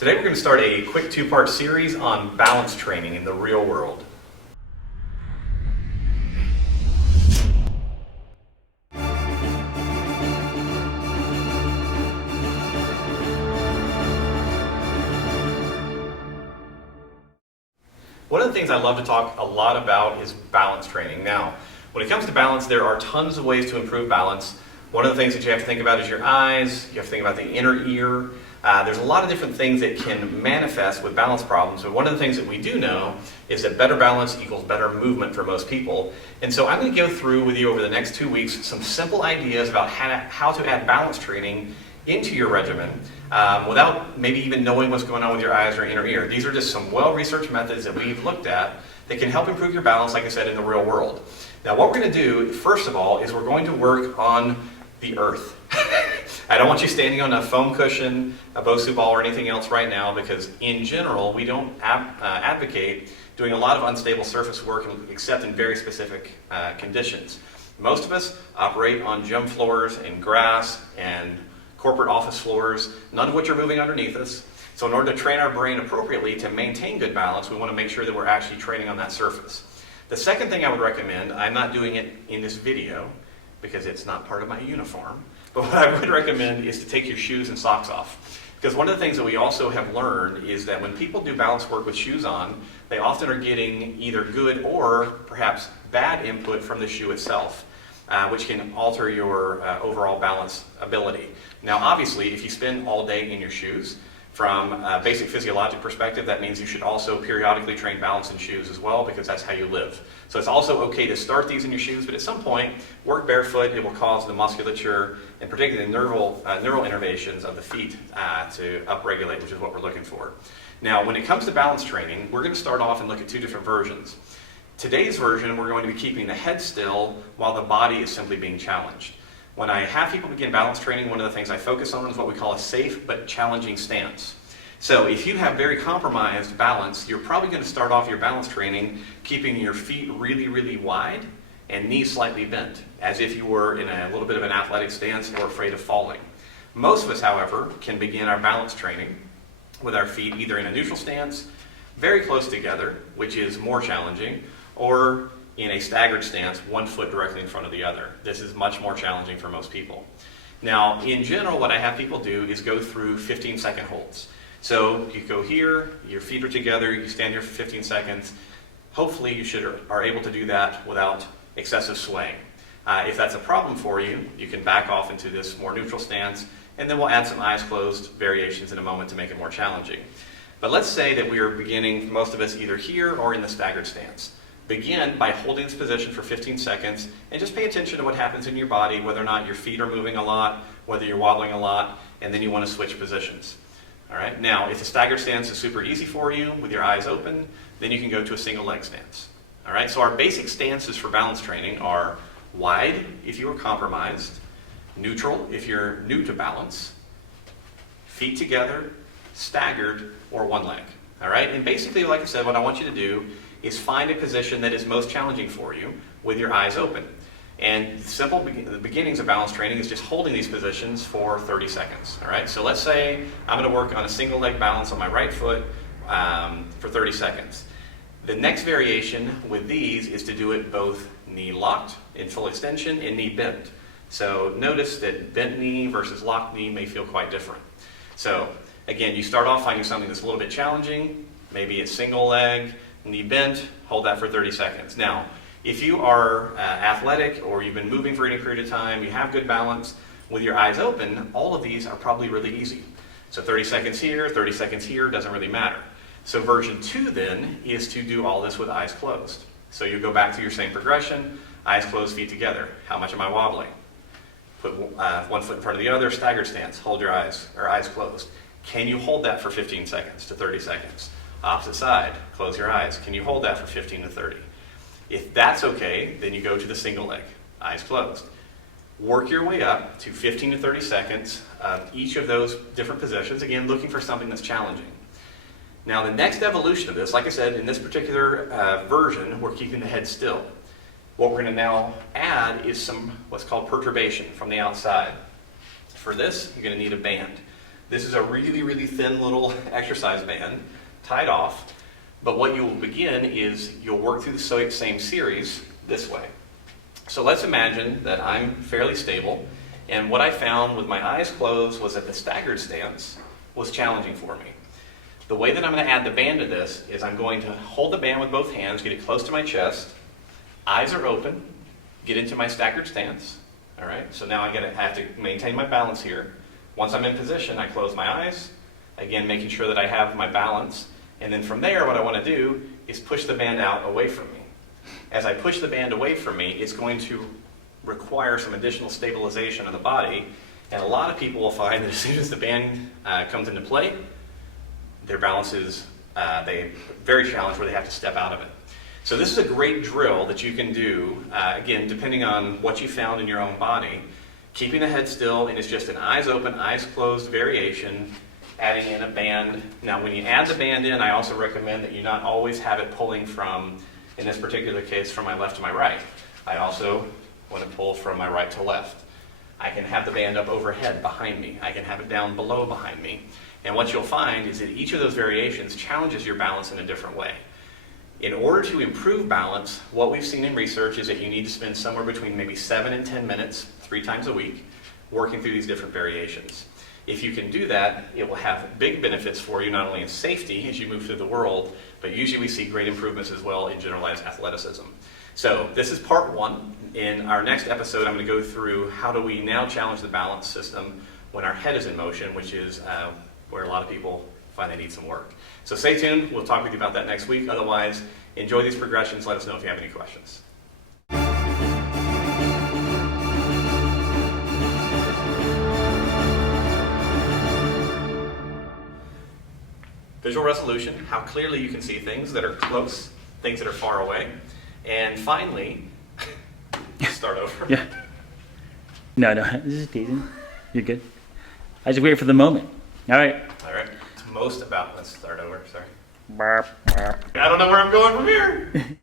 Today we're going to start a quick two-part series on balance training in the real world. One of the things I love to talk a lot about is balance training. Now, when it comes to balance, there are tons of ways to improve balance. One of the things that you have to think about is your eyes. You have to think about the inner ear. There's a lot of different things that can manifest with balance problems, but one of the things that we do know is that better balance equals better movement for most people. And so I'm going to go through with you over the next 2 weeks some simple ideas about how to add balance training into your regimen without maybe even knowing what's going on with your eyes or inner ear. These are just some well-researched methods that we've looked at that can help improve your balance, like I said, in the real world. Now, what we're going to do, first of all, is we're going to work on the earth. I don't want you standing on a foam cushion, a Bosu ball, or anything else right now, because in general, we don't advocate doing a lot of unstable surface work except in very specific conditions. Most of us operate on gym floors and grass and corporate office floors, none of which are moving underneath us. So in order to train our brain appropriately to maintain good balance, we want to make sure that we're actually training on that surface. The second thing I would recommend, I'm not doing it in this video because it's not part of my uniform, but what I would recommend is to take your shoes and socks off. Because one of the things that we also have learned is that when people do balance work with shoes on, they often are getting either good or perhaps bad input from the shoe itself, which can alter your overall balance ability. Now, obviously, if you spend all day in your shoes, from a basic physiologic perspective, that means you should also periodically train balance in shoes as well, because that's how you live. So it's also okay to start these in your shoes, but at some point, work barefoot. It will cause the musculature, and particularly the neural innervations of the feet to upregulate, which is what we're looking for. Now, when it comes to balance training, we're going to start off and look at two different versions. Today's version, we're going to be keeping the head still while the body is simply being challenged. When I have people begin balance training, one of the things I focus on is what we call a safe but challenging stance. So if you have very compromised balance, you're probably going to start off your balance training keeping your feet really, really wide and knees slightly bent, as if you were in a little bit of an athletic stance or afraid of falling. Most of us, however, can begin our balance training with our feet either in a neutral stance, very close together, which is more challenging, or in a staggered stance, one foot directly in front of the other. This is much more challenging for most people. Now, in general, what I have people do is go through 15-second holds. So you go here, your feet are together, you stand here for 15 seconds. Hopefully you are able to do that without excessive swaying. If that's a problem for you, you can back off into this more neutral stance, and then we'll add some eyes closed variations in a moment to make it more challenging. But let's say that we are beginning, most of us, either here or in the staggered stance. Begin by holding this position for 15 seconds and just pay attention to what happens in your body, whether or not your feet are moving a lot, whether you're wobbling a lot, and then you want to switch positions. All right. Now, if the staggered stance is super easy for you with your eyes open, then you can go to a single leg stance. All right. So our basic stances for balance training are wide if you are compromised, neutral if you're new to balance, feet together, staggered, or one leg. All right. And basically, like I said, what I want you to do is find a position that is most challenging for you with your eyes open. And the beginnings of balance training is just holding these positions for 30 seconds. All right, so let's say I'm going to work on a single leg balance on my right foot for 30 seconds. The next variation with these is to do it both knee locked in full extension and knee bent. So notice that bent knee versus locked knee may feel quite different. So again, you start off finding something that's a little bit challenging. Maybe it's single leg, knee bent, hold that for 30 seconds. Now, if you are athletic or you've been moving for any period of time, you have good balance, with your eyes open, all of these are probably really easy. So 30 seconds here, doesn't really matter. So version 2 then is to do all this with eyes closed. So you go back to your same progression, eyes closed, feet together. How much am I wobbling? Put one foot in front of the other, staggered stance, hold your eyes, or eyes closed. Can you hold that for 15 seconds to 30 seconds? Opposite side, close your eyes. Can you hold that for 15 to 30? If that's okay, then you go to the single leg, eyes closed. Work your way up to 15 to 30 seconds of each of those different positions, again, looking for something that's challenging. Now, the next evolution of this, like I said, in this particular version, we're keeping the head still. What we're going to now add is some what's called perturbation from the outside. For this, you're going to need a band. This is a really, really thin little exercise band tied off. But what you will begin is you'll work through the same series this way. So let's imagine that I'm fairly stable, and what I found with my eyes closed was that the staggered stance was challenging for me. The way that I'm going to add the band to this is I'm going to hold the band with both hands, get it close to my chest, eyes are open, get into my staggered stance. All right, so now I have to maintain my balance here. Once I'm in position, I close my eyes, again making sure that I have my balance, and then from there what I want to do is push the band out away from me. As I push the band away from me, it's going to require some additional stabilization of the body, and a lot of people will find that as soon as the band comes into play, their balance is very challenged where they have to step out of it. So this is a great drill that you can do, again, depending on what you found in your own body, keeping the head still, and it's just an eyes open, eyes closed variation, adding in a band. Now when you add the band in, I also recommend that you not always have it pulling from, in this particular case, from my left to my right. I also want to pull from my right to left. I can have the band up overhead behind me. I can have it down below behind me. And what you'll find is that each of those variations challenges your balance in a different way. In order to improve balance, what we've seen in research is that you need to spend somewhere between maybe 7 and 10 minutes, 3 times a week, working through these different variations. If you can do that, it will have big benefits for you, not only in safety as you move through the world, but usually we see great improvements as well in generalized athleticism. So this is part 1. In our next episode, I'm going to go through how do we now challenge the balance system when our head is in motion, which is where a lot of people find they need some work. So stay tuned. We'll talk with you about that next week. Otherwise, enjoy these progressions. Let us know if you have any questions. Visual resolution, how clearly you can see things that are close, things that are far away. And finally, start over. Yeah. No, this is decent. You're good. I just wait for the moment. All right. All right. It's most about, let's start over, sorry. Burp, burp. I don't know where I'm going from here.